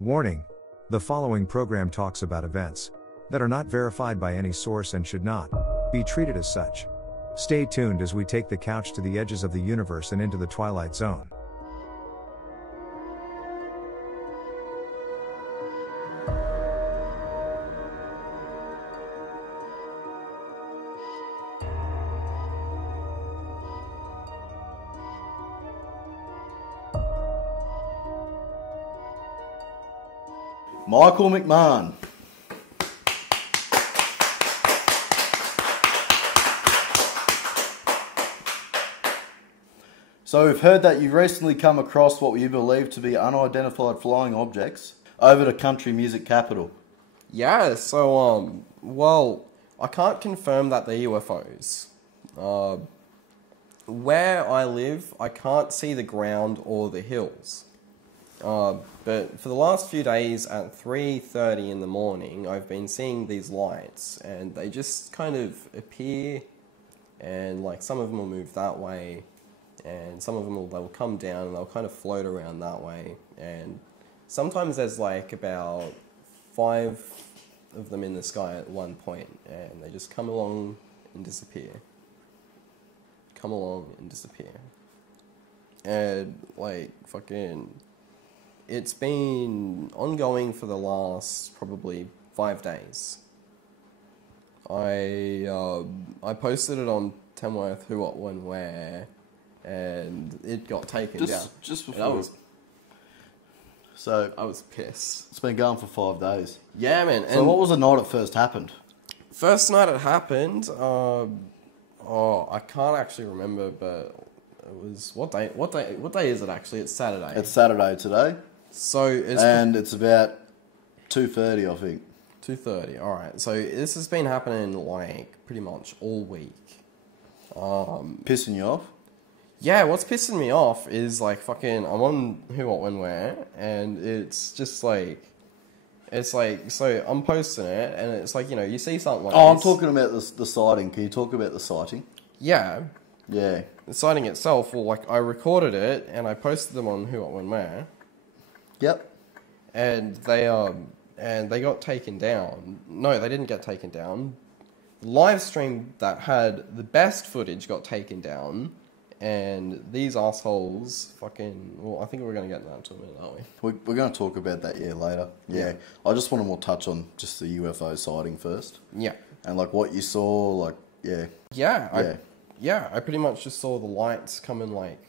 Warning. The following program talks about events that are not verified by any source and should not be treated as such. Stay tuned as we take the couch to the edges of the universe and into the Twilight Zone. Michael McMahon. So we've heard that you've recently come across what you believe to be unidentified flying objects over the country music capital. Yeah, so, well, I can't confirm that they're UFOs. Where I live, I can't see the ground or the hills. But for the last few days at 3:30 in the morning, I've been seeing these lights, and they just kind of appear, and like some of them will move that way, and some of them they'll come down and they'll kind of float around that way, and sometimes there's like about 5 of them in the sky at one point, and they just come along and disappear. Come along and disappear. And like fucking... It's been ongoing for the last probably 5 days. I posted it on Tamworth Who, What, When, Where, and it got taken down. Just before. I was pissed. It's been going for 5 days. Yeah, man. So what was the night it first happened? First night it happened. I can't actually remember, but it was what day? What day is it actually? It's Saturday. It's Saturday today. So it's about 2:30, I think. 2:30. All right. So this has been happening like pretty much all week. Pissing you off? Yeah. What's pissing me off is like fucking. I'm on Who, What, When, Where, and it's just like, so I'm posting it, and it's like, you know, you see something like. Oh, this. I'm talking about the sighting. Can you talk about the sighting? Yeah. Yeah. The sighting itself. Well, like I recorded it and I posted them on Who, What, When, Where. Yep. And they got taken down. No, they didn't get taken down. The live stream that had the best footage got taken down, and these assholes fucking... Well, I think we're going to get into that in a minute, aren't we? We're going to talk about that, later. Yeah. I just want to more touch on just the UFO sighting first. Yeah. And, like, what you saw, like, yeah. Yeah, I pretty much just saw the lights coming, like,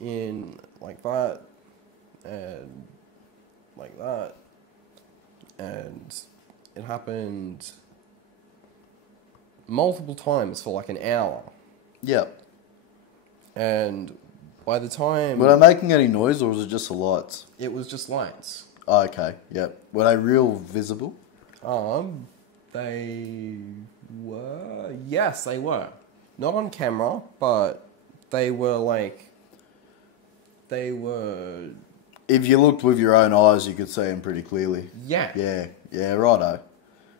in like that, and... like that, and it happened multiple times for like an hour. Yep. And by the time... Were they making any noise, or was it just the lights? It was just lights. Oh, okay, yep. Were they real visible? They were... Yes, they were. Not on camera, but they were like... They were... If you looked with your own eyes, you could see them pretty clearly. Yeah. Yeah, righto.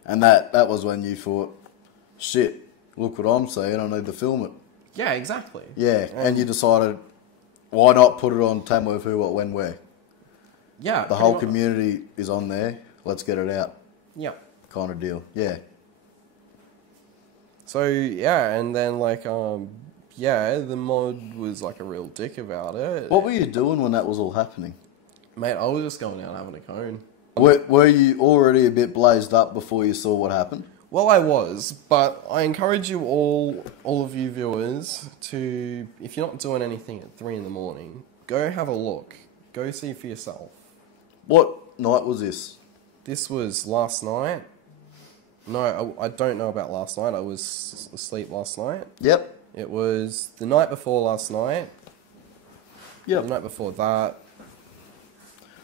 And that was when you thought, shit, look what I'm seeing, I need to film it. Yeah, exactly. Yeah, and you decided, why not put it on Tamworth Who, What, When, Where? Yeah. The whole community is on there, let's get it out. Yeah. Kind of deal, yeah. So, yeah, and then like, the mod was like a real dick about it. What were you doing when that was all happening? Mate, I was just going out having a cone. Were you already a bit blazed up before you saw what happened? Well, I was, but I encourage you all of you viewers, to, if you're not doing anything at 3 in the morning, go have a look. Go see for yourself. What night was this? This was last night. No, I don't know about last night. I was asleep last night. Yep. It was the night before last night. Yep. The night before that.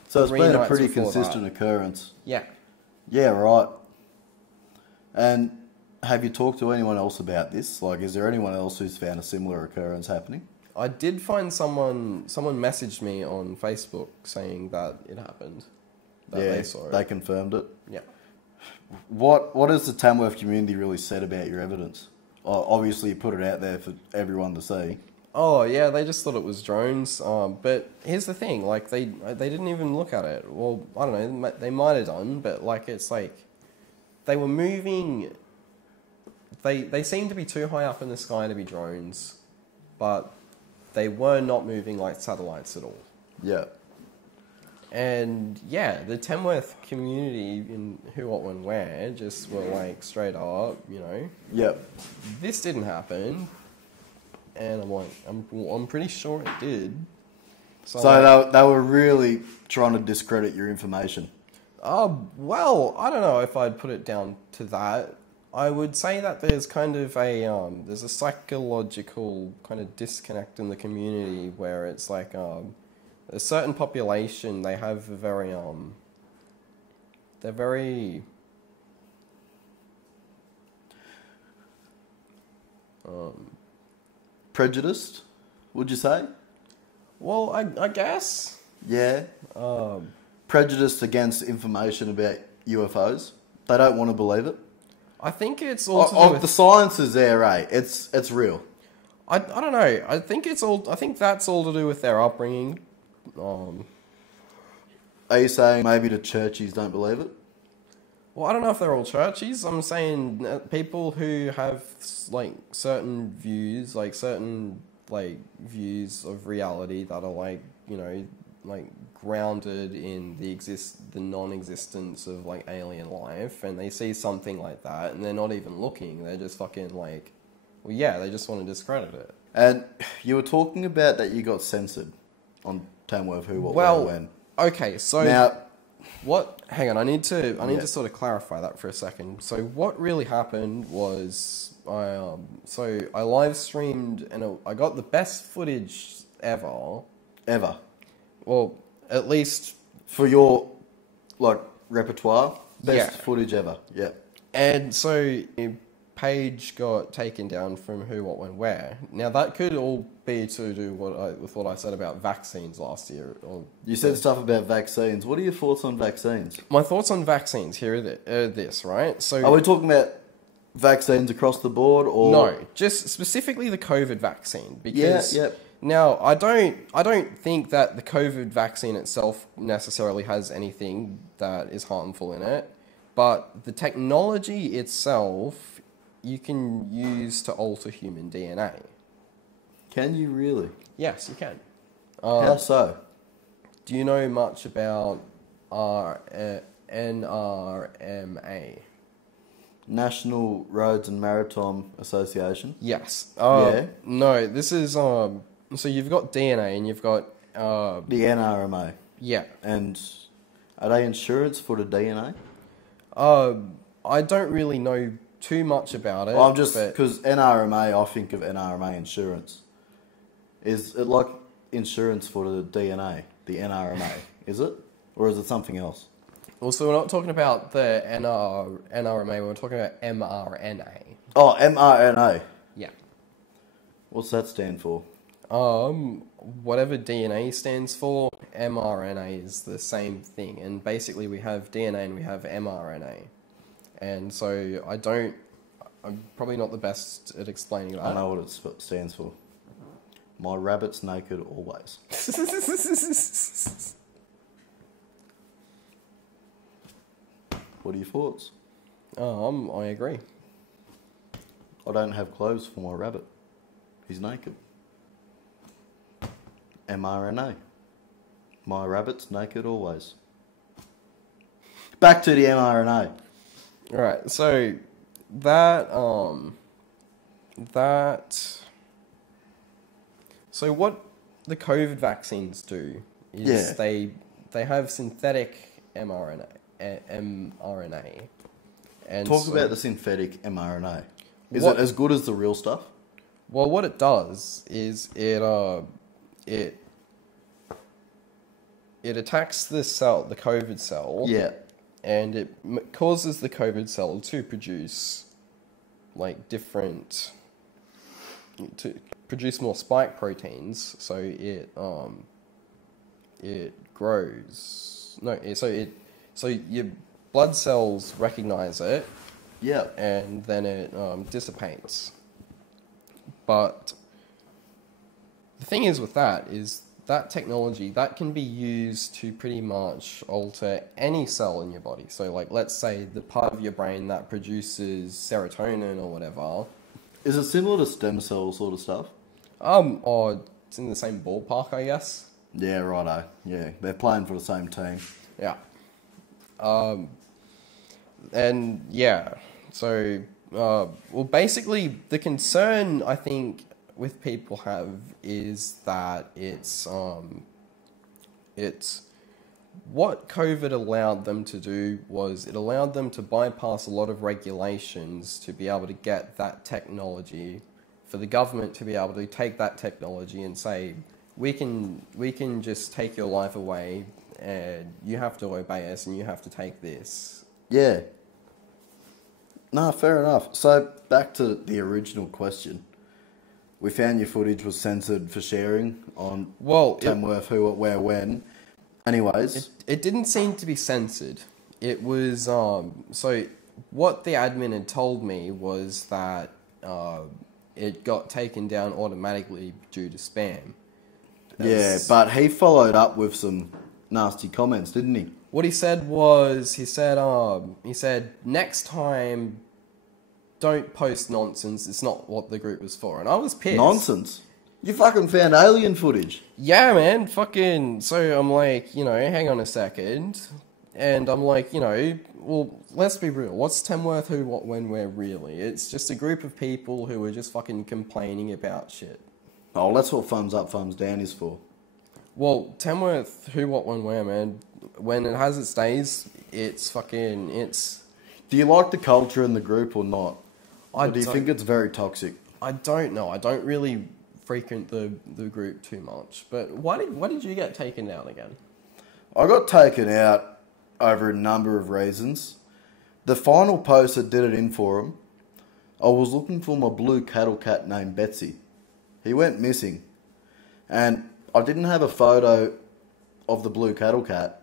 So it's 3 been a nights pretty before consistent that. occurrence. Yeah. Yeah, right. And have you talked to anyone else about this? Like, is there anyone else who's found a similar occurrence happening? I did find someone messaged me on Facebook saying that it happened. That they saw it. They confirmed it. Yeah. What has the Tamworth community really said about your evidence? Obviously, you put it out there for everyone to see. Oh yeah, they just thought it was drones. But here's the thing: like they didn't even look at it. Well, I don't know. They might have done, but like it's like they were moving. They seemed to be too high up in the sky to be drones, but they were not moving like satellites at all. Yeah. And yeah, the Tamworth community in Who, What, When, Where just were like straight up, you know. Yep. This didn't happen, and I'm like, I'm pretty sure it did. So like, they were really trying to discredit your information. Well, I don't know if I'd put it down to that. I would say that there's kind of there's a psychological kind of disconnect in the community where it's like a certain population, they have a very they're very Prejudiced, would you say? well, I guess. Yeah. Prejudiced against information about UFOs. They don't want to believe it. I think it's all to do with, The science is there, eh? It's real. I don't know. I think that's all to do with their upbringing. Are you saying maybe the churchies don't believe it? Well, I don't know if they're all churchies. I'm saying people who have like certain views, like certain like views of reality that are like, you know, like grounded in the non-existence of like alien life, and they see something like that and they're not even looking. They're just fucking like, well, yeah, they just want to discredit it. And you were talking about that you got censored on Tamworth Who, What, Well, Where, When. okay, so Now, what? Hang on, I need to sort of clarify that for a second. So what really happened was I live streamed and I got the best footage ever. ever. Well, at least, For your, like, repertoire, best Yeah. footage ever. Yeah. and so a page got taken down from Who, What, When, Where. Now that could all be to do with what I said about vaccines last year. You said stuff about vaccines. What are your thoughts on vaccines? My thoughts on vaccines here are this, right? So Are we talking about vaccines across the board, or no, just specifically the COVID vaccine, because Yeah, yeah. now I don't think that the COVID vaccine itself necessarily has anything that is harmful in it, but the technology itself you can use to alter human DNA. Can you really? Yes, you can. How so? Do you know much about NRMA? National Roads and Maritime Association. Yes. Yeah. No, this is so you've got DNA and you've got The NRMA. yeah. And are they insurance for the DNA? I don't really know too much about it. Well, I'm just but- because NRMA, I think of NRMA insurance. Is it like insurance for the DNA? The NRMA, is it, or is it something else? Well, so we're not talking about the NRMA. We're talking about mRNA. Oh, mRNA. Yeah. What's that stand for? Whatever DNA stands for, mRNA is the same thing. And basically, we have DNA and we have mRNA. And so I'm probably not the best at explaining that. I know what it stands for. My rabbit's naked always. What are your thoughts? I agree. I don't have clothes for my rabbit. He's naked. mRNA. My rabbit's naked always. Back to the mRNA. All right. So that So what the COVID vaccines do is they have synthetic mRNA. And Talk so- about the synthetic mRNA. Is What- it as good as the real stuff? Well, what it does is it attacks the cell, the COVID cell. Yeah. And it causes the COVID cell to produce like to produce more spike proteins, so it grows. So your blood cells recognize it, Yeah. and then it dissipates. But The thing is with that is that technology that can be used to pretty much alter any cell in your body. So like let's say the part of your brain that produces serotonin or whatever. Is it similar to stem cell sort of stuff? Or it's in the same ballpark, I guess. Yeah, righto. Yeah, they're playing for the same team. Yeah. And yeah, so well, basically the concern I think with people have is that it's what COVID allowed them to do was it allowed them to bypass a lot of regulations to be able to get that technology, for the government to be able to take that technology and say, we can just take your life away and you have to obey us and you have to take this. Yeah. No, fair enough. So back to the original question. We found your footage was censored for sharing on Tamworth, who, what, where, when. Anyways. It didn't seem to be censored. It was, so what the admin had told me was that it got taken down automatically due to spam. But he followed up with some nasty comments, didn't he? What he said was, he said, next time, don't post nonsense. It's not what the group was for. And I was pissed. Nonsense? You fucking found alien footage. Yeah, man. Fucking. So I'm like, hang on a second. And I'm like, well, let's be real. What's Tamworth, who, what, when, where, really? It's just a group of people who are just fucking complaining about shit. Oh, that's what thumbs up, thumbs down is for. Well, Tamworth, who, what, when, where, man. When it has its days, it's fucking, it's... Do you like the culture in the group or not? Or do you think it's very toxic? I don't know. I don't really frequent the group too much. But why did you get taken out again? I got taken out over a number of reasons. The final post that did it in for him, I was looking for my blue cattle cat named Betsy. He went missing. And I didn't have a photo of the blue cattle cat.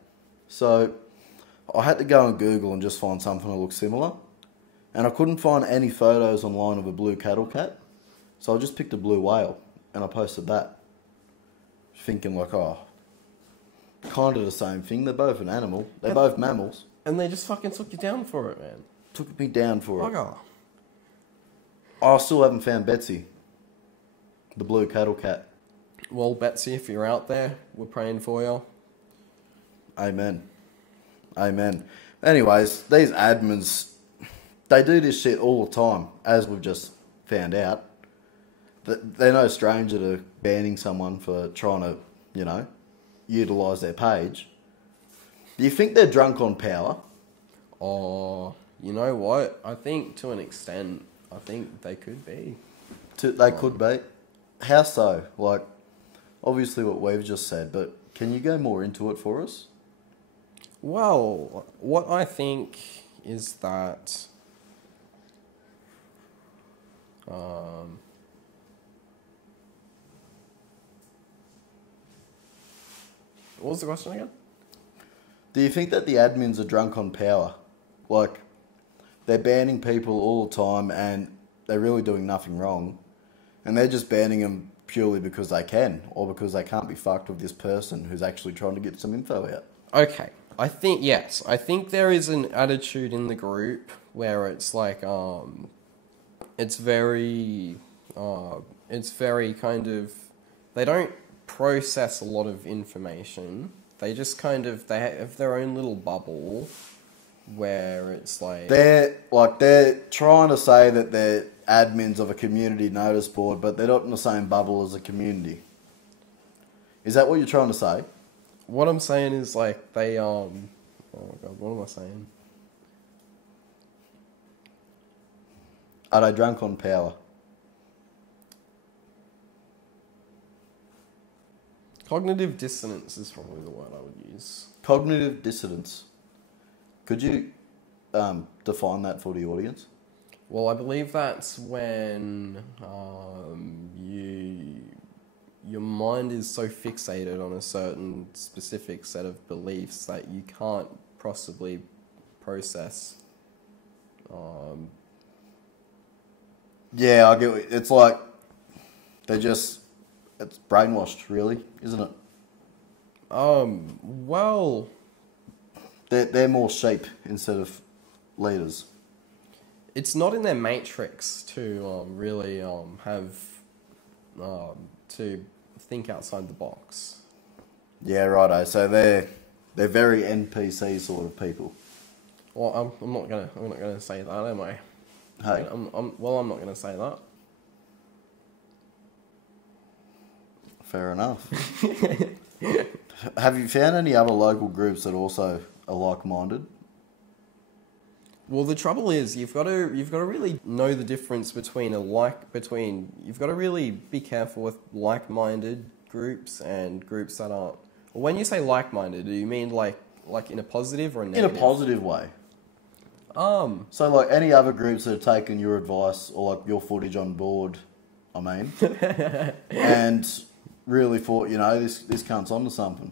So I had to go on Google and just find something that looked similar. And I couldn't find any photos online of a blue cattle cat. So I just picked a blue whale and I posted that. Thinking like, kind of the same thing. They're both an animal. They're both mammals. And they just fucking took you down for it, man. Took me down for it. Bugger. I still haven't found Betsy. The blue cattle cat. Well, Betsy, if you're out there, we're praying for you. Amen. Amen. Anyways, these admins, they do this shit all the time, as we've just found out. They're no stranger to banning someone for trying to, utilise their page. Do you think they're drunk on power? Oh, you know what? I think to an extent, I think they could be. They could be. How so? Like, obviously what we've just said, but can you go more into it for us? Well, what I think is that what was the question again? Do you think that the admins are drunk on power? Like, they're banning people all the time and they're really doing nothing wrong, and they're just banning them purely because they can, or because they can't be fucked with this person who's actually trying to get some info out? Okay. I think there is an attitude in the group where it's like, it's very kind of, they don't process a lot of information. They just kind of, they have their own little bubble where it's like... They're trying to say that they're admins of a community notice board, but they're not in the same bubble as a community. Is that what you're trying to say? What I'm saying is, like, they, oh my god, what am I saying? Are they drunk on power? Cognitive dissonance is probably the word I would use. Cognitive dissonance. Could you define that for the audience? Well, I believe that's when your mind is so fixated on a certain specific set of beliefs that you can't possibly process. Yeah, I get it. It's like they're just it's brainwashed, really, isn't it? Well, They're more sheep instead of leaders. it's not in their matrix to really have to think outside the box. Yeah, righto. So they're very NPC sort of people. Well, I'm not gonna say that, am I? Hey, I'm not gonna say that. fair enough. Have you found any other local groups that also are like-minded? Well, the trouble is you've got to really know the difference between you've got to really be careful with like-minded groups and groups that aren't. Well, when you say like-minded, do you mean like in a positive or a negative? In a positive way. So like any other groups that have taken your advice or like your footage on board, I mean, and really thought, this cunt's onto something.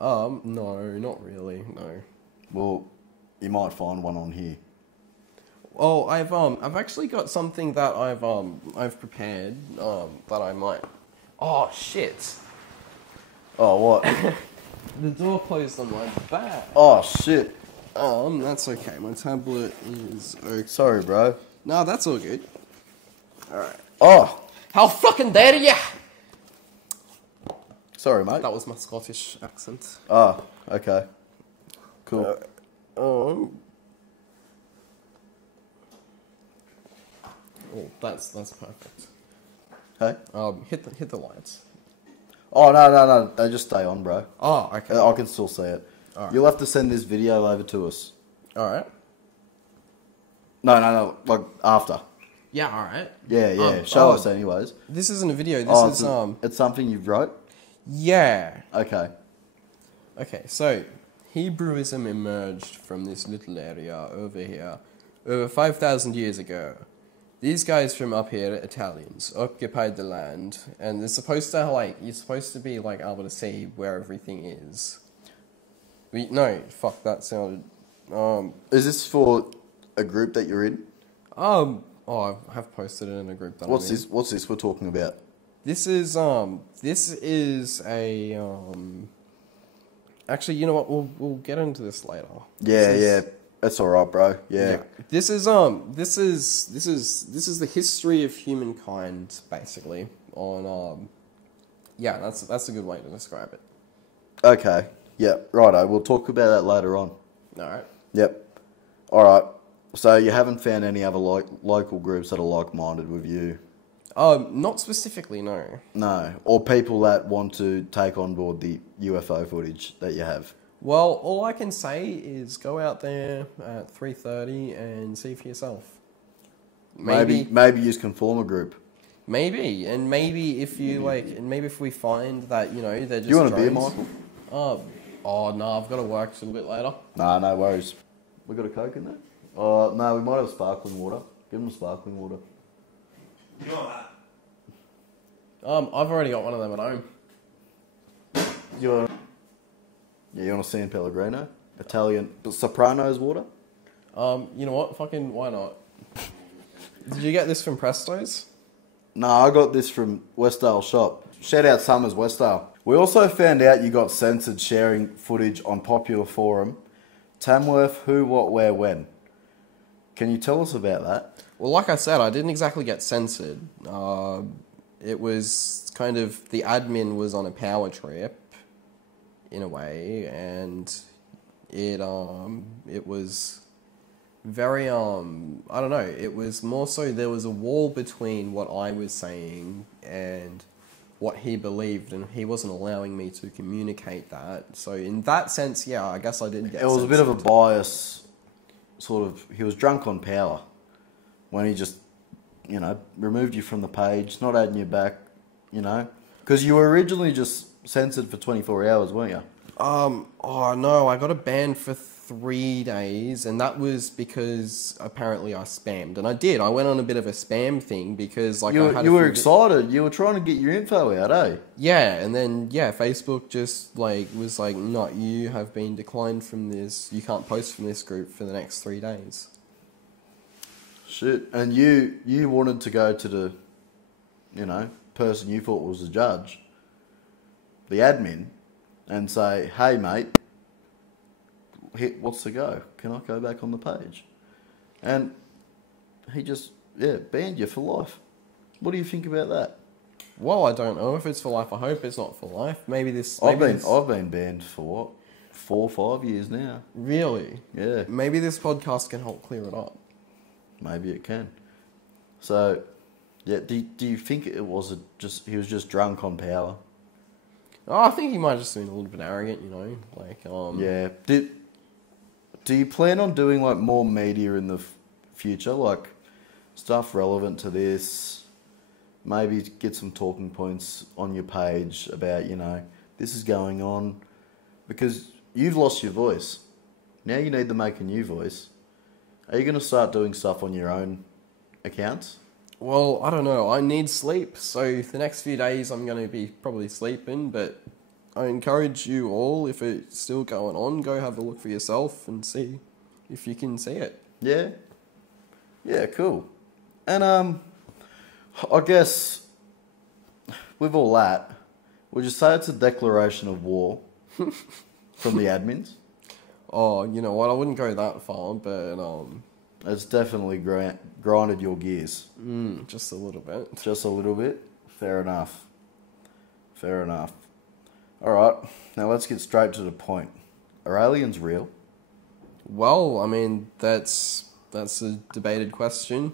No, not really, no. Well, you might find one on here. Oh, I've actually got something that I've prepared, that I might. Oh shit! Oh, what? The door closed on my back. Oh, shit. That's okay. My tablet is okay. Sorry, bro. No, that's all good. Alright. Oh, How fucking dare ya! sorry, mate. That was my Scottish accent. Oh, okay. Cool. Oh, that's perfect. Hey? Hit the lights. Oh, no. They just stay on, bro. Oh, okay. I can still see it. Alright. You'll have to send this video over to us. Alright. No. Like, after. Yeah, alright. Yeah. Show us anyways. This isn't a video, this is It's something you wrote? Yeah. Okay. Okay, so Hebrewism emerged from this little area over here over 5,000 years ago. These guys from up here, Italians, occupied the land, and you're supposed to be able to see where everything is. That sounded. Is this for a group that you're in? I have posted it in a group that What's I'm in. this? What's this we're talking about? This is a actually, you know what? We'll get into this later. Yeah. That's all right, bro. Yeah. This is the history of humankind, basically. That's a good way to describe it. Okay. Yep. Righto. We'll talk about that later on. All right. Yep. All right. So you haven't found any other local groups that are like-minded with you? Not specifically, no. No. Or people that want to take on board the UFO footage that you have? Well, all I can say is go out there at 3:30 and see for yourself. Maybe you can form a group. Maybe if we find that they're just. You want a beer, drones. Michael? No, I've got to work a little bit later. Nah, no worries. We got a Coke in there? No, we might have sparkling water. Give them sparkling water. You want that? I've already got one of them at home. You want a San Pellegrino? Italian Soprano's water? You know what? Fucking why not? Did you get this from Presto's? No, I got this from Westdale Shop. Shout out Summers Westdale. We also found out you got censored sharing footage on popular forum Tamworth Who, What, Where, When. Can you tell us about that? Well, like I said, I didn't exactly get censored. It was kind of the admin was on a power trip, in a way, and it was very I don't know. It was more so there was a wall between what I was saying and what he believed, and he wasn't allowing me to communicate that. So in that sense, yeah, I guess I did get. It was a bit of a bias, sort of. He was drunk on power when he just, removed you from the page, not adding you back, because you were originally just censored for 24 hours, weren't you? Oh no, I got a ban for 3 days, and that was because apparently I spammed, and I did. I went on a bit of a spam thing because you were excited. You were trying to get your info out, eh? Yeah, and then Facebook just was like, "No, you have been declined from this. You can't post from this group for the next 3 days." Shit, and you wanted to go to the, person you thought was the judge. the admin, and say, "Hey, mate, what's the go? Can I go back on the page?" And he just banned you for life. What do you think about that? Well, I don't know if it's for life. I hope it's not for life. Maybe this. I've been banned for what, 4 or 5 years now. Really? Yeah, Maybe this podcast can help clear it up. maybe it can. So, yeah, do you think it was he was just drunk on power? Oh, I think he might have just been a little bit arrogant, Yeah. Do you plan on doing like more media in the future, like stuff relevant to this? Maybe get some talking points on your page about, this is going on, because you've lost your voice. Now you need to make a new voice. Are you going to start doing stuff on your own accounts? Well, I don't know. I need sleep, so the next few days I'm going to be probably sleeping, but I encourage you all, if it's still going on, go have a look for yourself and see if you can see it. Yeah? Yeah, cool. And, I guess, with all that, would you say it's a declaration of war from the admins? Oh, you know what? I wouldn't go that far, but It's definitely grinded your gears. just a little bit. Just a little bit? Fair enough. Fair enough. Alright, now let's get straight to the point. Are aliens real? Well, I mean, that's a debated question.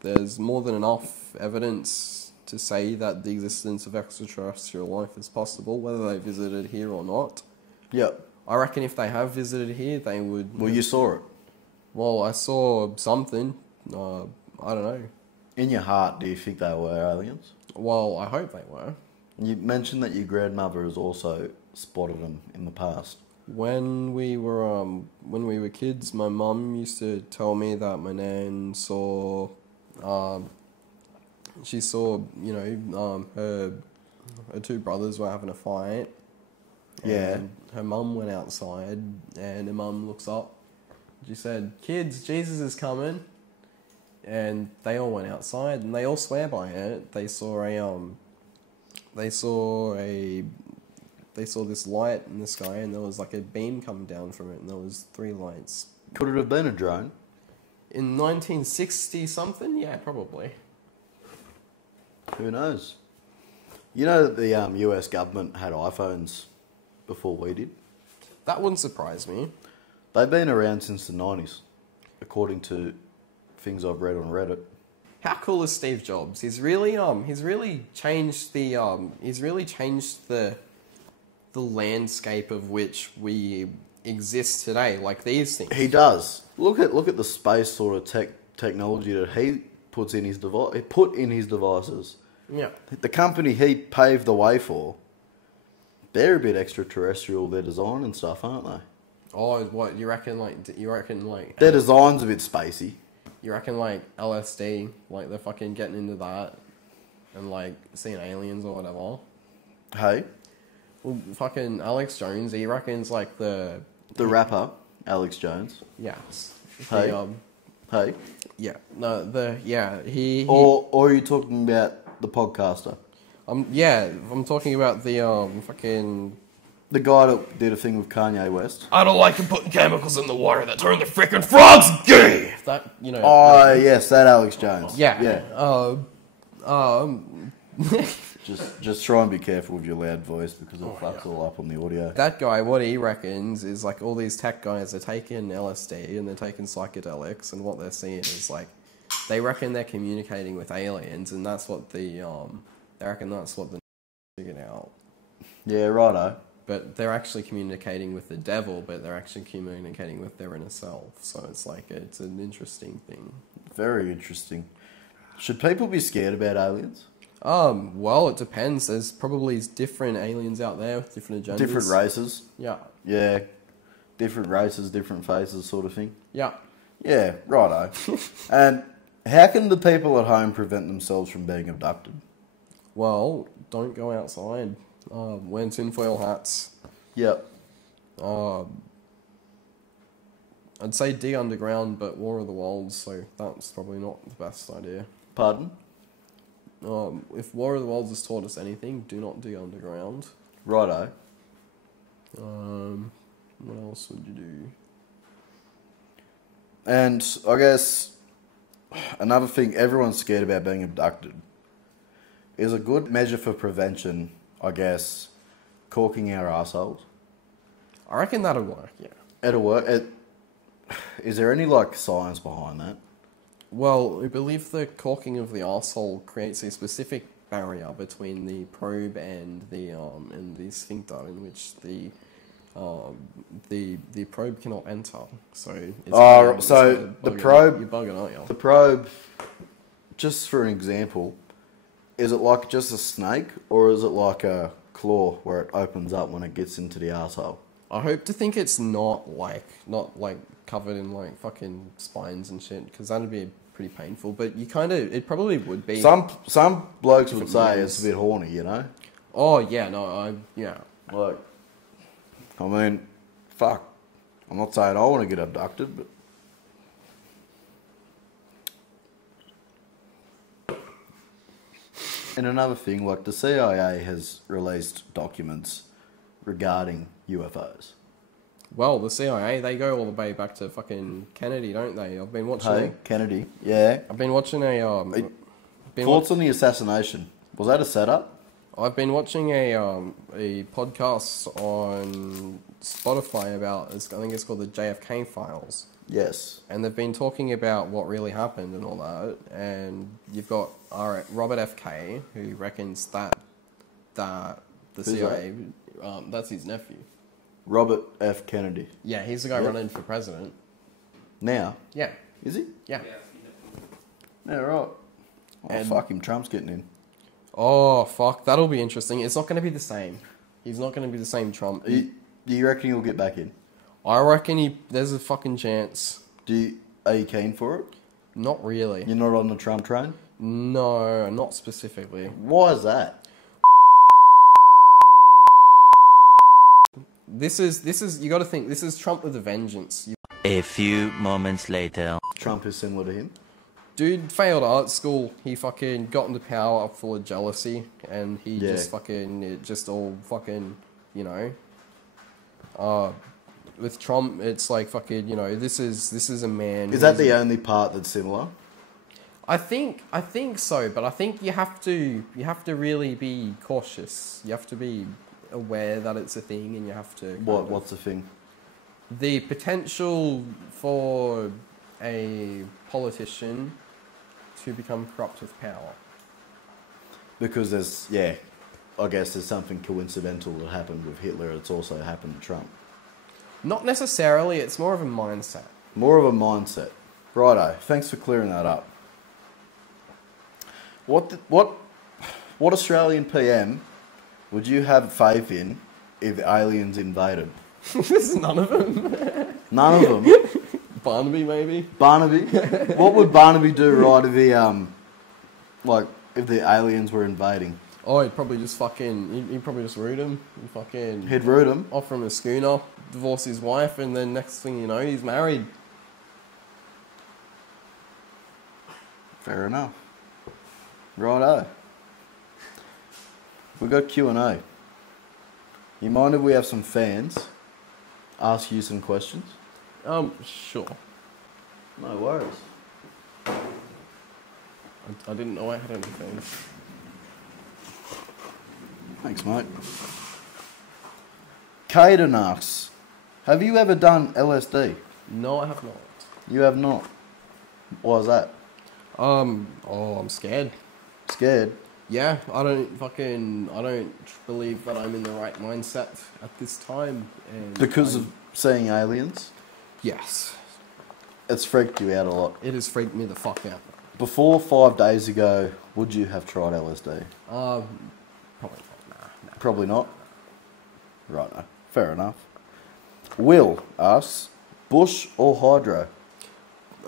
There's more than enough evidence to say that the existence of extraterrestrial life is possible, whether they visited here or not. Yep. I reckon if they have visited here, they would... Well, you saw it. Well, I saw something. I don't know. In your heart, do you think they were aliens? Well, I hope they were. You mentioned that your grandmother has also spotted them in the past. When we were kids, my mum used to tell me that my nan saw, she saw, her two brothers were having a fight. Yeah. And her mum went outside, and her mum looks up. She said, "Kids, Jesus is coming." And they all went outside, and they all swear by it. They saw this light in the sky, and there was like a beam coming down from it, and there was 3 lights. Could it have been a drone? In 1960 something? Yeah, probably. Who knows? You know that the US government had iPhones before we did? That wouldn't surprise me. They've been around since the 90s, according to things I've read on Reddit. How cool is Steve Jobs? He's really changed the landscape of which we exist today, like these things. He does. Look at the space sort of technology that he puts in his devices. Yeah. The company he paved the way for, they're a bit extraterrestrial, their design and stuff, aren't they? Oh, what you reckon? Their design's a bit spacey. You reckon like LSD, like they're fucking getting into that, and like seeing aliens or whatever? Hey, Well, fucking Alex Jones, he reckons like the rapper Alex Jones. Yes. Hey. Hey. Yeah. No. He. Or are you talking about the podcaster? I'm talking about the fucking. The guy that did a thing with Kanye West. I don't like him putting chemicals in the water that turn the freaking frogs gay. That Oh yes, that Alex Jones. Yeah. Just try and be careful with your loud voice because it fucks all up on the audio. That guy, what he reckons is like all these tech guys are taking LSD and they're taking psychedelics, and what they're seeing is like they reckon they're communicating with aliens, and that's what they reckon that's what the figured out. Yeah, righto. But they're actually communicating with the devil, but they're actually communicating with their inner self. So it's like it's an interesting thing. Very interesting. Should people be scared about aliens? Well, it depends. There's probably different aliens out there with different agendas. Different races? Yeah. Yeah. Different races, different faces sort of thing? Yeah. Yeah, righto. And how can the people at home prevent themselves from being abducted? Well, don't go outside. Wear tinfoil hats. Yep. I'd say dig underground, but War of the Worlds, so that's probably not the best idea. Pardon? If War of the Worlds has taught us anything, do not dig underground. Righto. What else would you do? And I guess another thing everyone's scared about being abducted is a good measure for prevention, I guess, corking our assholes. I reckon that'll work, yeah. It'll work. Is there any, science behind that? Well, I believe the corking of the arsehole creates a specific barrier between the probe and the sphincter in which the probe cannot enter. So the probe... You're bugging, aren't you? The probe, just for an example, is it like just a snake, or is it like a claw where it opens up when it gets into the arsehole? I hope to think it's not covered in fucking spines and shit, because that'd be pretty painful. But it probably would be. Some blokes would say it's a bit horny, you know? Oh yeah, no, yeah. I mean, fuck. I'm not saying I want to get abducted, but. And another thing, the CIA has released documents regarding UFOs. Well, the CIA, they go all the way back to fucking Kennedy, don't they? I've been watching. Hey, Kennedy, yeah. I've been watching thoughts on the assassination? Was that a setup? I've been watching a podcast on Spotify about, I think it's called the JFK Files. Yes. And they've been talking about what really happened and all that. And you've got Robert F. Kay, who reckons that the CIA, that's his nephew. Robert F. Kennedy. Yeah, he's the guy running for president. Now? Yeah. Is he? Yeah. Yeah, right. Oh, fuck him. Trump's getting in. Oh, fuck. That'll be interesting. It's not going to be the same. He's not going to be the same Trump. Do you reckon he'll get back in? I reckon there's a fucking chance. Are you keen for it? Not really. You're not on the Trump train? No, not specifically. Why is that? This is you got to think, this is Trump with a vengeance. A few moments later. Trump is similar to him? Dude failed art school. He fucking got into power full of jealousy, and he just all fucking, with Trump, it's like fucking, this is a man. Is that the only part that's similar? I think so, but I think you have to really be cautious. You have to be aware that it's a thing, and you have to. What's the thing? The potential for a politician to become corrupt with power. Because I guess there's something coincidental that happened with Hitler. It's also happened to Trump. Not necessarily. It's more of a mindset. More of a mindset. Righto. Thanks for clearing that up. What Australian PM would you have faith in if aliens invaded? There's none of them. None of them? Barnaby, maybe? Barnaby? What would Barnaby do, right, if he, if the aliens were invading? Oh, he'd probably just he'd probably just root him. He'd root him? Offer him a schooner, divorce his wife, and then next thing you know, he's married. Fair enough. Righto. We got Q&A. You mind if we have some fans ask you some questions? Sure. No worries. I didn't know I had anything. Thanks, mate. Caden asks, have you ever done LSD? No, I have not. You have not? Why is that? I'm scared. Scared? Yeah, I don't believe that I'm in the right mindset at this time. And because of seeing aliens? Yes. It's freaked you out a lot. It has freaked me the fuck out. Before 5 days ago, would you have tried LSD? Probably not. Nah. Probably not? Right, no. Fair enough. Will asks, bush or hydro?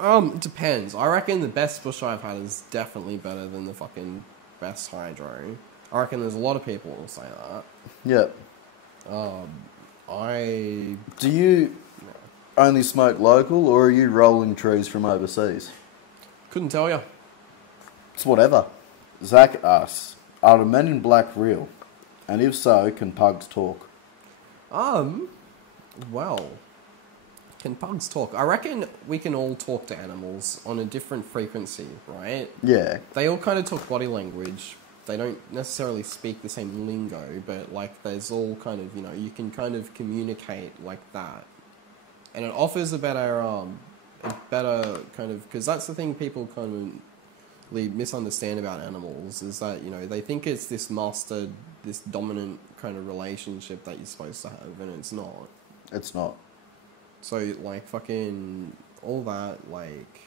It depends. I reckon the best bush I've had is definitely better than the fucking best hydro. I reckon there's a lot of people who will say that. Yep. Do you only smoke local, or are you rolling trees from overseas? Couldn't tell you. It's whatever. Zach asks, are the Men in Black real? And if so, can pugs talk? Well, can pugs talk? I reckon we can all talk to animals on a different frequency, right? Yeah. They all kind of talk body language. They don't necessarily speak the same lingo, but like there's all kind of, you know, you can kind of communicate like that. And it offers a better kind of, because that's the thing people kind of misunderstand about animals, is that, you know, they think it's this master, this dominant kind of relationship that you're supposed to have, and it's not. It's not. So, like, fucking all that, like...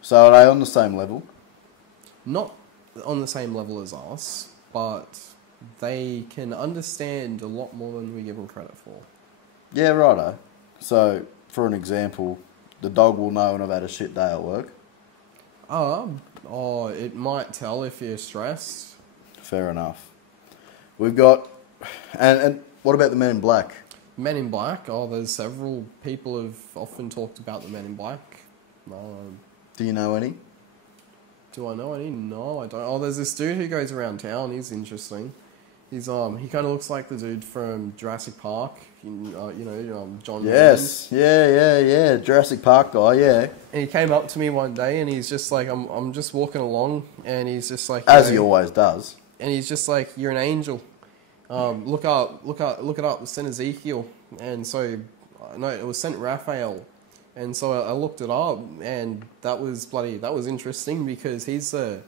So are they on the same level? Not on the same level as us, but they can understand a lot more than we give them credit for. Yeah, righto. So, for an example, the dog will know when I've had a shit day at work. Oh, it might tell if you're stressed. Fair enough. We've got... And what about the Men in Black? Men in Black, there's several people have often talked about the Men in Black. Do you know any? Do I know any? No, I don't. Oh, there's this dude who goes around town. He's interesting. He's he kind of looks like the dude from Jurassic Park. John. Yes. Yeah. Jurassic Park guy, yeah. And he came up to me one day, and he's just like, I'm just walking along, and he's just like, as he always does. And he's just like, you're an angel. Look it up. It's Saint Ezekiel, and so no, it was Saint Raphael. And so I looked it up, and that was interesting, because he's I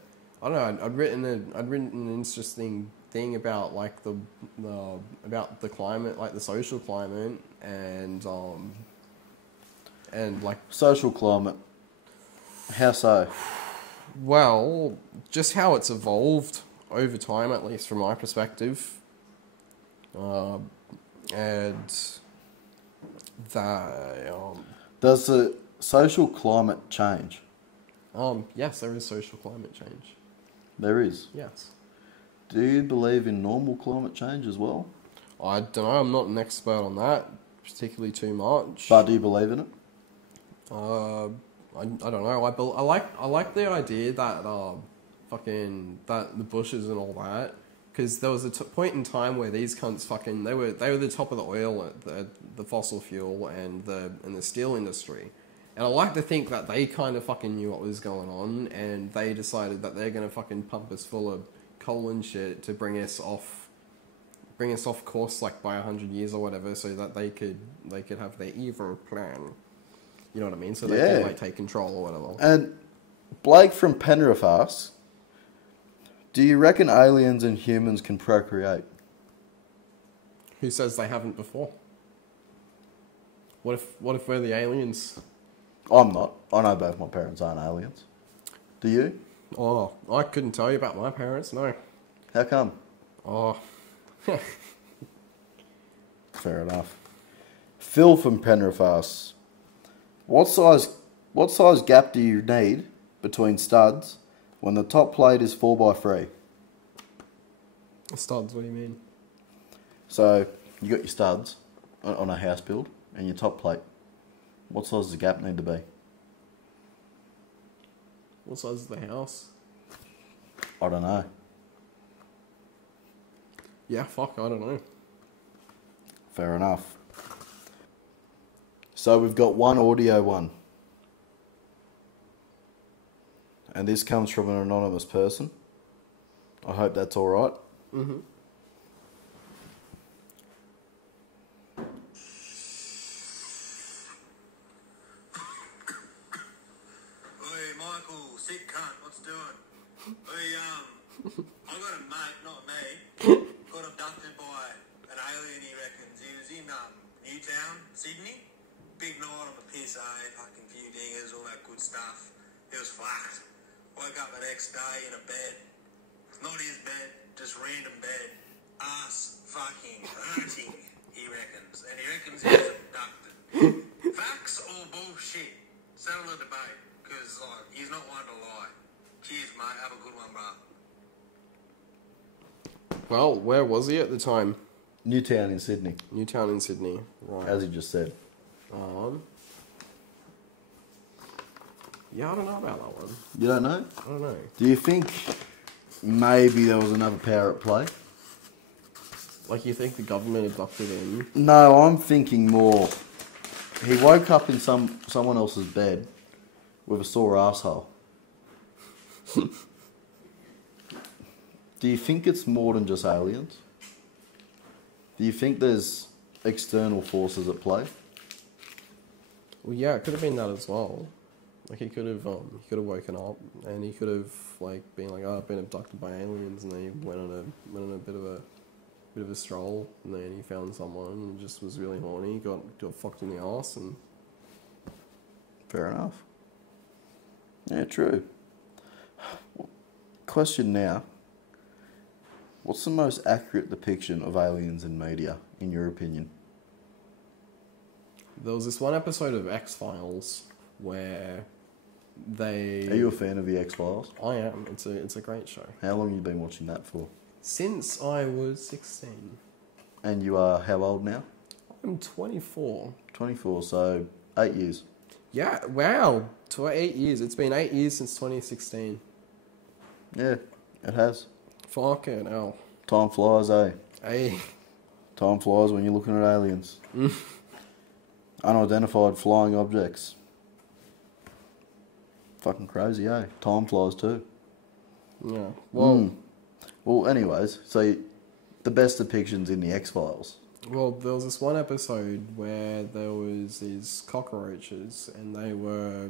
don't know, I'd written an interesting thing about like about the climate, like the social climate, and like social climate. How so? Well, just how it's evolved over time, at least from my perspective, and that Does the social climate change? Yes, there is social climate change. There is? Yes. Do you believe in normal climate change as well? I don't know, I'm not an expert on that particularly too much. But do you believe in it? I don't know. I like the idea that that the bushes and all that, because there was a point in time where these cunts they were the top of the oil, the fossil fuel and the steel industry, and I like to think that they kind of fucking knew what was going on, and they decided that they're gonna fucking pump us full of coal and shit to bring us off course, like by 100 years or whatever, so that they could have their evil plan. You know what I mean? So they can like take control or whatever. And Blake from Penrith asks, do you reckon aliens and humans can procreate? Who says they haven't before? What if we're the aliens? I'm not. I know both my parents aren't aliens. Do you? Oh, I couldn't tell you about my parents, no. How come? Oh. Fair enough. Phil from Penrith asks, what size gap do you need between studs when the top plate is 4x3? Studs, what do you mean? So, you got your studs on a house build and your top plate. What size does the gap need to be? What size is the house? I don't know. Yeah, fuck, I don't know. Fair enough. So we've got one audio one. And this comes from an anonymous person. I hope that's alright. Mm-hmm. Oi, Michael, sick cunt, what's doing? I got a mate, not me, got abducted by an alien, he reckons. He was in Newtown, Sydney. Big night on the piss, fucking few dingers, all that good stuff. It was flat. Woke up the next day in a bed. Not his bed, just random bed. Ass fucking hurting, he reckons. And he reckons he was abducted. Facts or bullshit? Settle the debate, because he's not one to lie. Cheers, mate. Have a good one, bro. Well, where was he at the time? Newtown in Sydney. Newtown in Sydney. Right. As he just said. Yeah, I don't know about that one. You don't know? I don't know. Do you think maybe there was another power at play? Like, you think the government abducted him? No, I'm thinking more. He woke up in someone else's bed with a sore asshole. Do you think it's more than just aliens? Do you think there's external forces at play? Well, yeah, it could have been that as well. Like, he could have woken up and he could have like been like, "Oh, I've been abducted by aliens," and then he went on a bit of a stroll, and then he found someone and just was really horny, got fucked in the arse, and Fair enough. Yeah, true. Question now. What's the most accurate depiction of aliens in media, in your opinion? there was this one episode of X-Files where they... Are you a fan of the X-Files? I am. It's a great show. How long have you been watching that for? Since I was 16. And you are how old now? I'm 24. 24, so 8 years. Yeah, wow. 8 years. It's been 8 years since 2016. Yeah, it has. Fucking hell. Time flies, eh? Hey. Time flies when you're looking at aliens. Unidentified flying objects. Fucking crazy, eh? Time flies too. Yeah. Well, Well, anyways, so the best depictions in the X-Files. well, there was this one episode where there was these cockroaches, and they were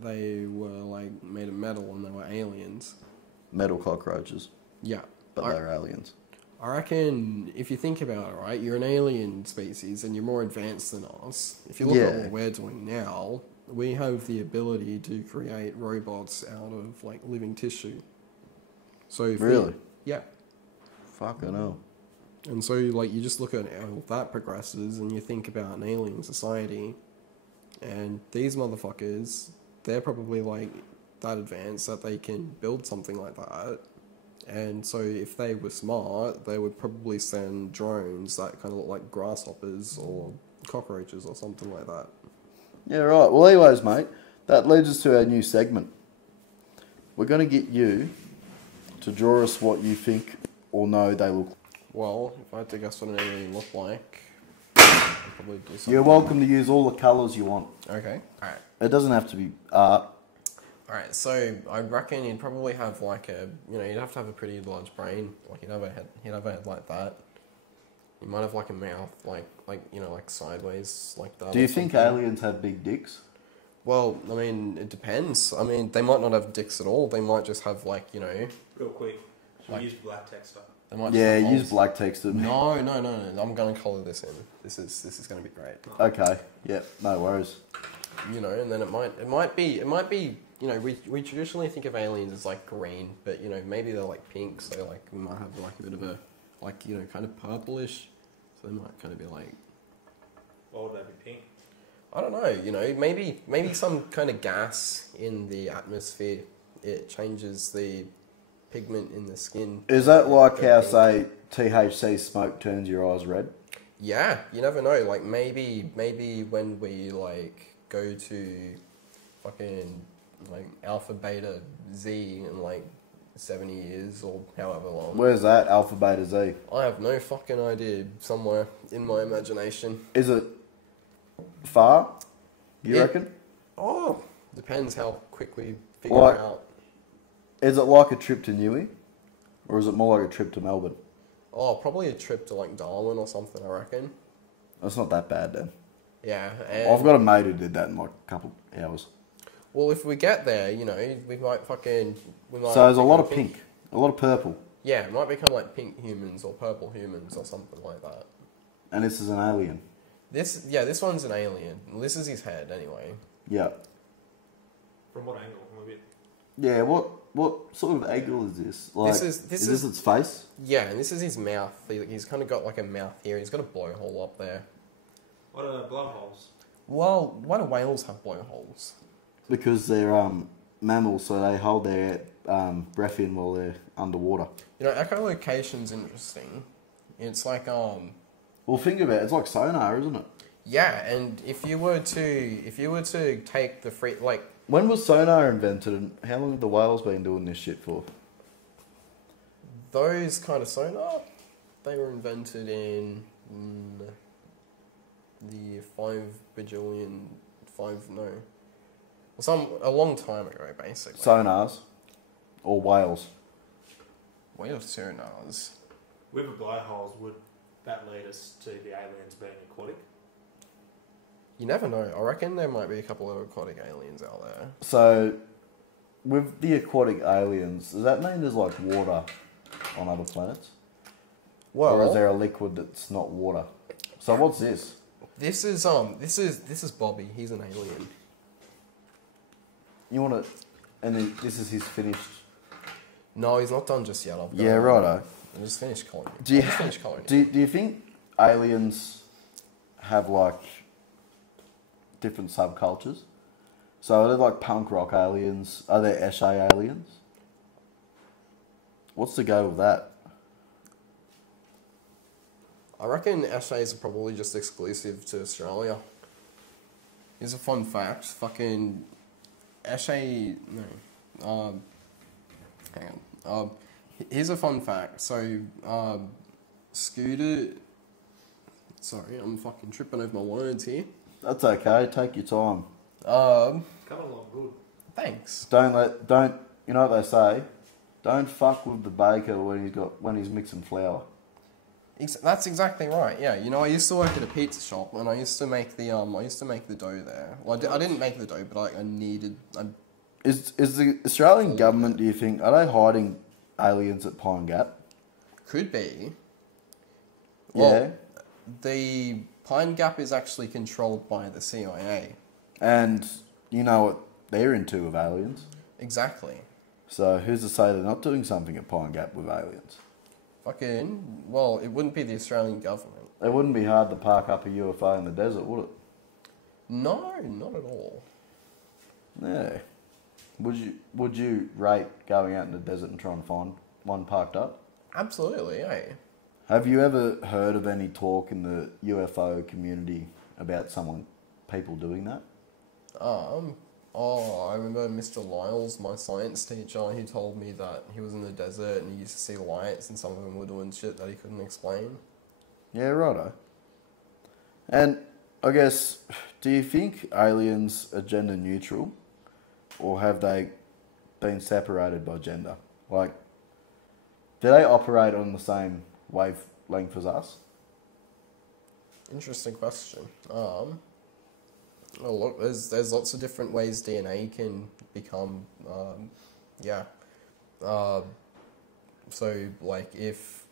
like made of metal, and they were aliens. Metal cockroaches, Yeah. but they're aliens. I reckon if you think about it, right, you're an alien species and you're more advanced than us. If you look at what we're doing now, we have the ability to create robots out of like living tissue. So if Really? yeah. Fucking hell. And so like you just look at how that progresses and you think about an alien society, and these motherfuckers, they're probably like that advanced that they can build something like that. And so if they were smart, they would probably send drones that kind of look like grasshoppers or cockroaches or something like that. Yeah, right. Well, anyways, mate, that leads us to our new segment. We're going to get you to draw us what you think or know they look like. Well, if I had to guess what an alien looked like, I'd probably do something. You're welcome to use all the colours you want. Okay, alright. It doesn't have to be art. Alright, so I reckon you'd probably have like you'd have to have a pretty large brain. Like you'd have a head like that. You might have like a mouth, like sideways, like that. Do you think aliens have big dicks? Well, I mean, it depends. I mean, they might not have dicks at all. They might just have Real quick, should Like- we use black texture? They might Yeah, just have use holes. black text. No. I'm gonna colour this in. This is gonna be great. Okay, yeah, no worries. And then it might be. We traditionally think of aliens as like green, but maybe they're like pink. So like we might have like a bit of a kind of purplish. So they might kind of be like, Why would that be pink? I don't know. Maybe some kind of gas in the atmosphere. It changes the pigment in the skin. Is that like how, Pink. say, THC smoke turns your eyes red? Yeah, you never know. Like maybe when we like go to fucking like Alpha Beta Z in like 70 years or however long. Where's that, Alpha Beta Z? I have no fucking idea. Somewhere in my imagination. Is it far, you Yeah. reckon? Oh, depends how quick we figure Like- it out. Is it like a trip to Newey? Or is it more like a trip to Melbourne? Oh, probably a trip to like Darwin or something. I reckon. That's not that bad then. Yeah. And I've got a mate who did that in like a couple hours. Well, if we get there, we might So there's a lot of become pink, a lot of purple. Yeah, it might become like pink humans or purple humans or something like that. And this is an alien. This one's an alien. This is his head anyway. Yeah. From what angle? I'm a bit... Yeah, what sort of angle is this? Like, This is is- its face? Yeah, and this is his mouth. He's kind of got like a mouth here. He's got a blowhole up there. What are blowholes? Well, why do whales have blowholes? Because they're mammals, so they hold their breath in while they're underwater. Echolocation's interesting. It's like Well, think about it. It's like sonar, isn't it? yeah, and if you were to take the free like When was sonar invented, and how long have the whales been doing this shit for? those kind of sonar, they were invented in the 5 bajillion, a long time ago, basically. Sonars or whales. Whale sonars. With the blowholes, would that lead us to the aliens being aquatic? You never know. I reckon there might be a couple of aquatic aliens out there. So, with the aquatic aliens, does that mean there's like water on other planets? Well, or is there a liquid that's not water? So what's this? This is Bobby. He's an alien. You want to, and then this is his finished. No, he's not done just yet. Righto. I just finished coloring. Do you think aliens have like different subcultures? So are there like punk rock aliens? Are there Eshe aliens? What's the go with that? I reckon Eshes are probably just exclusive to Australia. Here's a fun fact. Fucking Eshe... No. Hang on. Here's a fun fact. So, Scooter... Sorry, I'm fucking tripping over my words here. That's okay. Take your time. Coming along good. Thanks. You know what they say? Don't fuck with the baker when he's mixing flour. That's exactly right. Yeah, you know, I used to work at a pizza shop, and I used to make the dough there. Well, I didn't make the dough, but Is the Australian government, do you think, are they hiding aliens at Pine Gap? Could be. Yeah. Well, the Pine Gap is actually controlled by the CIA. And you know what they're into with aliens. Exactly. So who's to say they're not doing something at Pine Gap with aliens? Well, it wouldn't be the Australian government. It wouldn't be hard to park up a UFO in the desert, would it? No, not at all. Yeah. Would you rate going out in the desert and trying to find one parked up? Absolutely, yeah. Have you ever heard of any talk in the UFO community about people doing that? I remember Mr. Lyles, my science teacher, he told me that he was in the desert and he used to see lights and some of them were doing shit that he couldn't explain. Yeah, righto. And I guess, do you think aliens are gender neutral? Or have they been separated by gender? Like, do they operate on the same wavelength as us? Interesting question. Well, look, there's lots of different ways DNA can become, so like if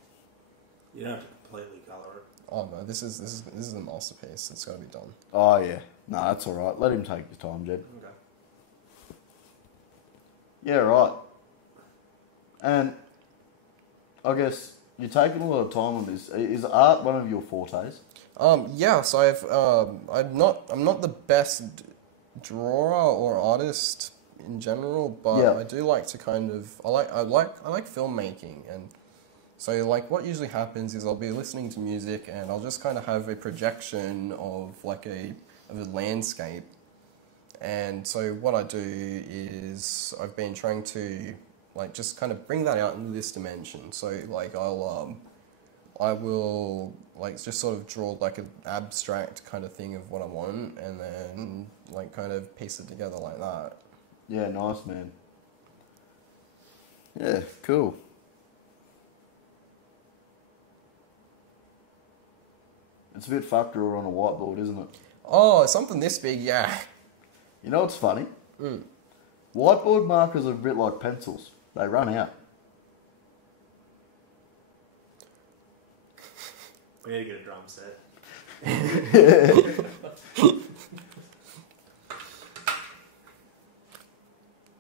You don't have to completely colour it. oh no, this is a masterpiece. It's got to be done. Oh, yeah. No, that's all right. Let him take his time, Jed. Okay. Yeah, right. And I guess you're taking a lot of time on this. Is art one of your fortes? Yeah, so I'm not the best drawer or artist in general, but Yeah. I do like to I like filmmaking, and so like what usually happens is I'll be listening to music and I'll just kind of have a projection of a landscape, and so what I do is I've been trying to like just kind of bring that out into this dimension. So like I will like just sort of draw like an abstract kind of thing of what I want, and then like kind of piece it together like that. Yeah, nice, man. Yeah, cool. It's a bit fucked drawer on a whiteboard, isn't it? Oh, something this big, yeah. You know what's funny? Whiteboard markers are a bit like pencils. They run out. We need to get a drum set.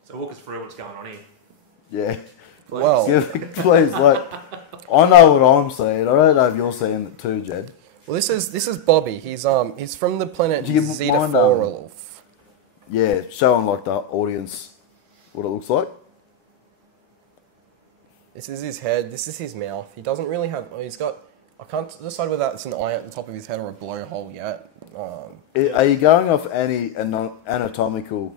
So walk us through what's going on here. Yeah. Well, Please, like, I know what I'm saying. I don't know if you're saying it too, Jed. well, this is Bobby. He's from the planet Do you Zeta mind, 4. Yeah, showing like the audience what it looks like. This is his head. This is his mouth. He doesn't really have. He's got. I can't decide whether that's an eye at the top of his head or a blowhole yet. Are you going off any anatomical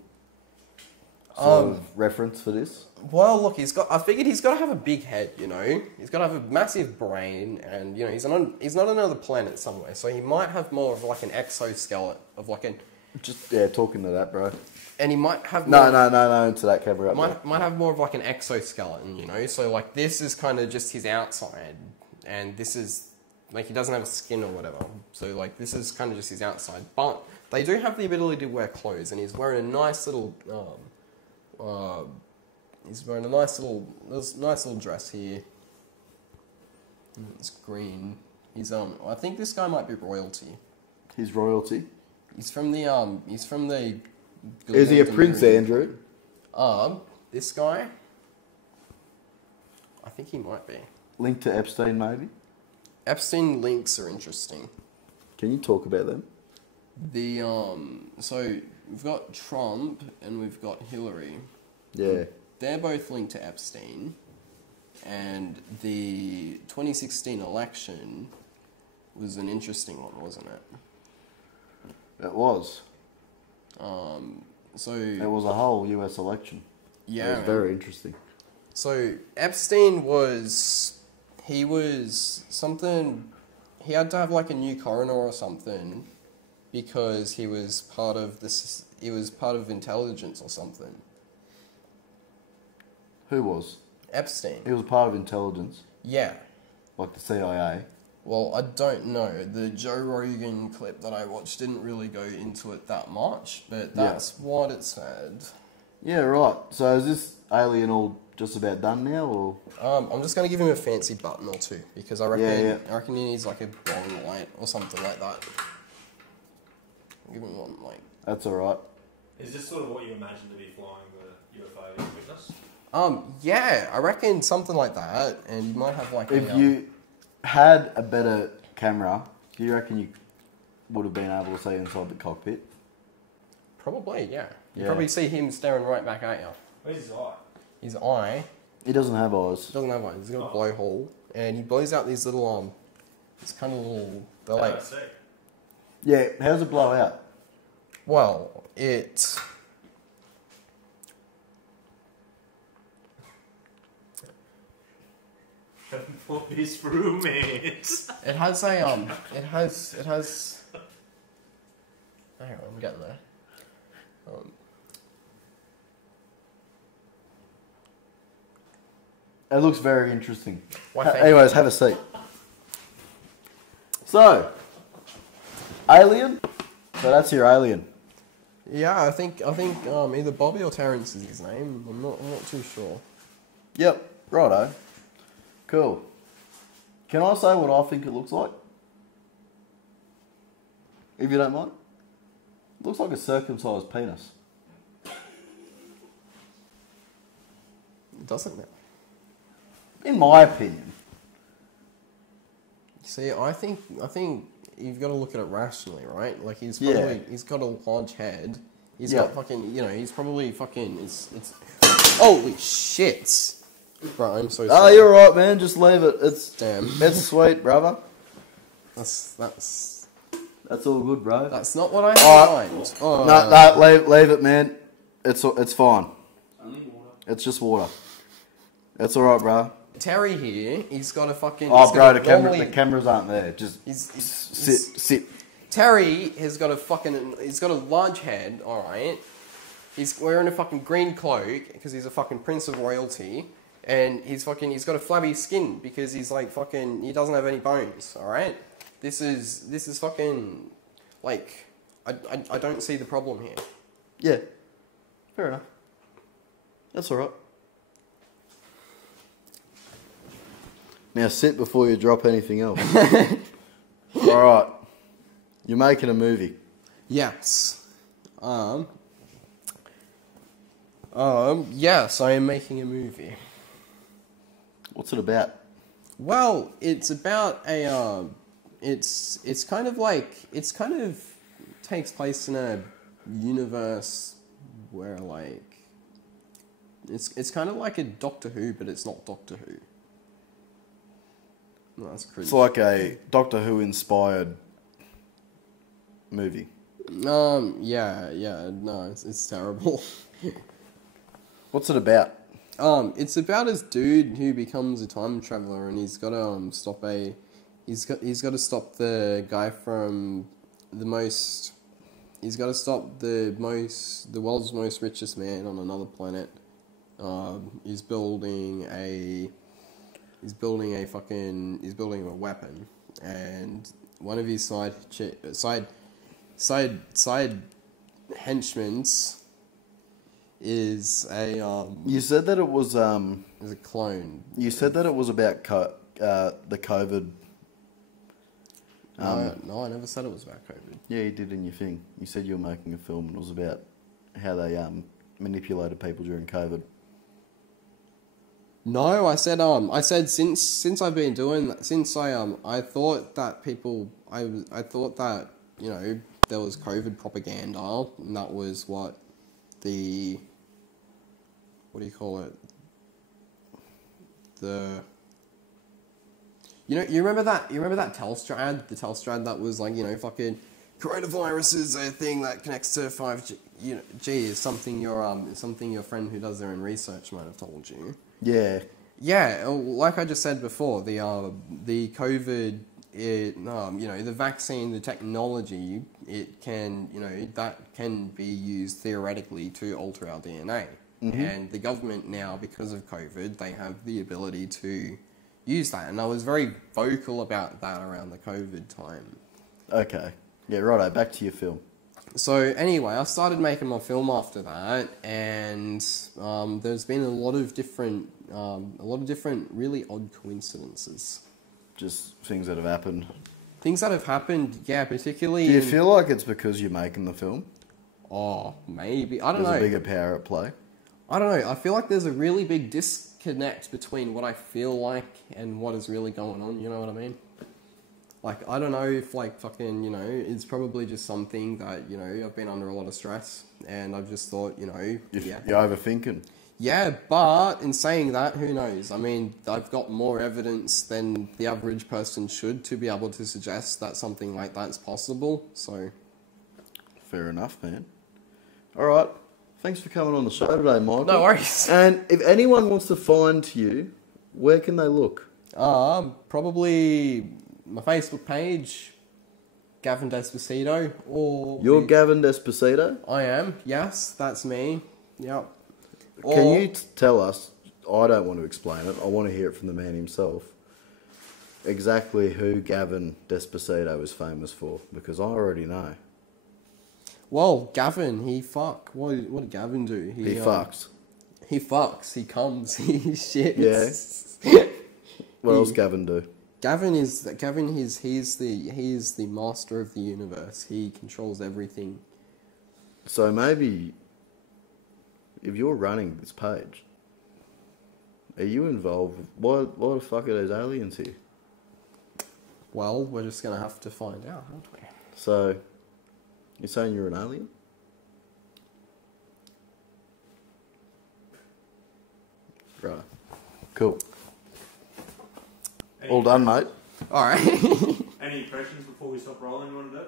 sort of reference for this? Well, look, I figured he's got to have a big head, you know. He's got to have a massive brain, and you know, he's not on another planet somewhere, so he might have more of like an exoskeleton of like an. Just talking to that, bro. And he might have more, No, into that camera. might have more of like an exoskeleton, you know. So like this is kind of just his outside, and this is like he doesn't have a skin or whatever. So like this is kind of just his outside, but they do have the ability to wear clothes, and he's wearing a nice little. He's wearing a nice little dress here. It's green. I think this guy might be royalty. He's royalty. He's from the Is he a Prince Andrew? This guy. I think he might be. Linked to Epstein, maybe? Epstein links are interesting. Can you talk about them? So we've got Trump and we've got Hillary. Yeah. They're both linked to Epstein, and the 2016 election was an interesting one, wasn't it? It was. So it was a whole US election. Yeah, it was very interesting. So Epstein he had to have like a new coroner or something because he was part of intelligence or something. Who was? Epstein. He was part of intelligence. Yeah. Like the CIA. Well, I don't know. The Joe Rogan clip that I watched didn't really go into it that much, but that's what it said. Yeah, right. So is this alien all just about done now, or? I'm just gonna give him a fancy button or two because I reckon he needs like a blowing light or something like that. I'll give him one like. That's all right. Is this sort of what you imagine to be flying the UFO witness? Yeah, I reckon something like that, and you might have like. If you had a better camera, do you reckon you would have been able to see inside the cockpit? Probably, yeah. You probably see him staring right back at you. Where's his eye? His eye. He doesn't have eyes. He doesn't have eyes. He's got a blowhole, and he blows out these little this kind of little. They're like. Yeah, how does it blow out? Well, it. Put this through, mate. It has a It has. Hang on, I'm getting there. It looks very interesting. Why, Anyways, have a seat. So, alien. So that's your alien. Yeah, I think either Bobby or Terrence is his name. I'm not too sure. Yep. Righto. Cool. Can I say what I think it looks like? If you don't mind. It looks like a circumcised penis. Doesn't it? In my opinion. See, I think you've got to look at it rationally, right? Like he's got a large head. He's got fucking, he's probably fucking. It's. Holy shit! Bro, I'm so sorry. Oh, you're right, man. Just leave it. Damn. It's sweet, brother. That's all good, bro. That's not what I had in mind. Oh. No, leave it, man. It's fine. Only water. It's just water. It's all right, bro. Terry here, he's got a fucking. Oh, bro, the cameras aren't there. Just sit. Terry has got he's got a large head. All right. He's wearing a fucking green cloak because he's a fucking prince of royalty. And he's got a flabby skin because he's like fucking, he doesn't have any bones, alright? This is fucking, like, I don't see the problem here. Yeah. Fair enough. That's alright. Now sit before you drop anything else. Alright. You're making a movie. Yes. Yes, I am making a movie. What's it about? Well, it's about it's kind of takes place in a universe where like it's kind of like a Doctor Who, but it's not Doctor Who. No, that's crazy. It's like a Doctor Who inspired movie. No, it's terrible. What's it about? It's about this dude who becomes a time traveler, and he's got to he's got to stop the guy from the most. He's got to stop the world's most richest man on another planet. He's building a weapon, and one of his side henchmen's is a You said that it was is a clone. You said that it was about the COVID. No, I never said it was about COVID. Yeah, you did in your thing. You said you were making a film and it was about how they manipulated people during COVID. No, I said since I've been doing that, I thought that I thought that, you know, there was COVID propaganda, and that was what do you call it? You remember that Telstra ad? The Telstra ad that was like, you know, fucking coronavirus is a thing that connects to 5G. You know, G is something your friend who does their own research might have told you. Yeah. Yeah, like I just said before, the COVID, the vaccine, the technology, it can, that can be used theoretically to alter our DNA. Mm-hmm. And the government now, because of COVID, they have the ability to use that. And I was very vocal about that around the COVID time. Okay. Yeah, righto. Back to your film. So anyway, I started making my film after that, and there's been a lot of different really odd coincidences. Just things that have happened. Things that have happened, yeah, particularly. Do you feel like it's because you're making the film? Oh, maybe. I don't know. There's a bigger power at play? I don't know. I feel like there's a really big disconnect between what I feel like and what is really going on, you know what I mean? Like, I don't know if, like, fucking, it's probably just something that, I've been under a lot of stress, and I've just thought, yeah. You're overthinking. Yeah, but in saying that, who knows? I mean, I've got more evidence than the average person should to be able to suggest that something like that's possible, so... Fair enough, man. All right. Thanks for coming on the show today, Michael. No worries. And if anyone wants to find you, where can they look? Probably my Facebook page, Gavin Despacito, or... You're Gavin Despacito? I am, yes, that's me. Yep. Can you tell us, I don't want to explain it, I want to hear it from the man himself, exactly who Gavin Despacito is famous for? Because I already know. Well, Gavin, he fuck. What did Gavin do? He fucks. He fucks, he comes, he shits. Yeah. What else Gavin do? He's the master of the universe. He controls everything. So maybe if you're running this page, are you involved? Why the fuck are those aliens here? Well, we're just gonna have to find out, aren't we? So, you're saying you're an alien? Right. Cool. All done, mate. Alright. Any questions before we stop rolling, you want to do?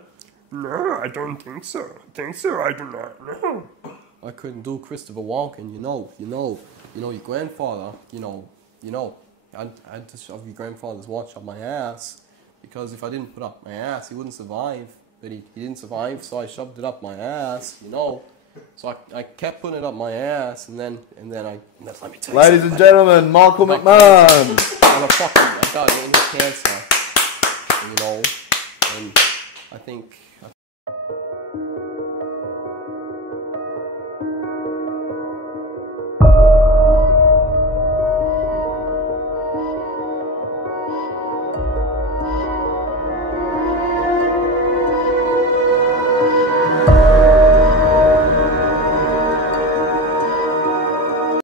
No, I don't think so. I do not know. I couldn't do Christopher Walken, your grandfather, I had to shove your grandfather's watch up my ass, because if I didn't put up my ass, he wouldn't survive. But he didn't survive, so I shoved it up my ass, So I kept putting it up my ass, and then let me tell you. Ladies and gentlemen, Michael McMahon. I got cancer, and I think